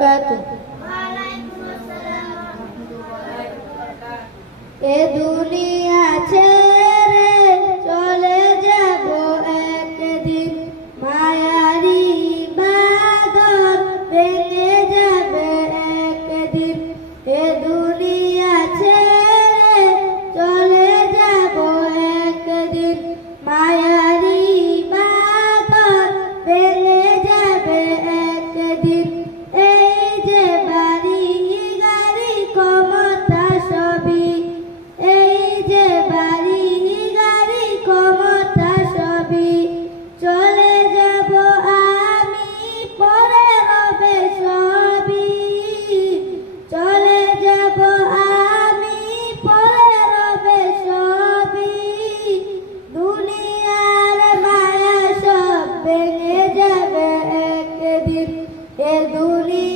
বারাকাতুহু। এ দুনিয়া ছেড়ে চলে যাব একদিন, মায়ারি বাঁধন ভেঙে যাবে একদিন। এ দুনিয়া ছেড়ে চলে যাব একদিন, মায়ারি বাঁধন ভেঙে যাবে একদিন। এই যে বাড়ি গাড়ি ক্ষমতা সবই, এই যে বাড়ি গাড়ি ক্ষমতা সবই, চলে যাব আমি পরে রবে সবই। চলে যাব আমি পরে রবে সবই। দুনিয়ার মায়া সব ভেঙে যাবে একদিন। এ দুনিয়া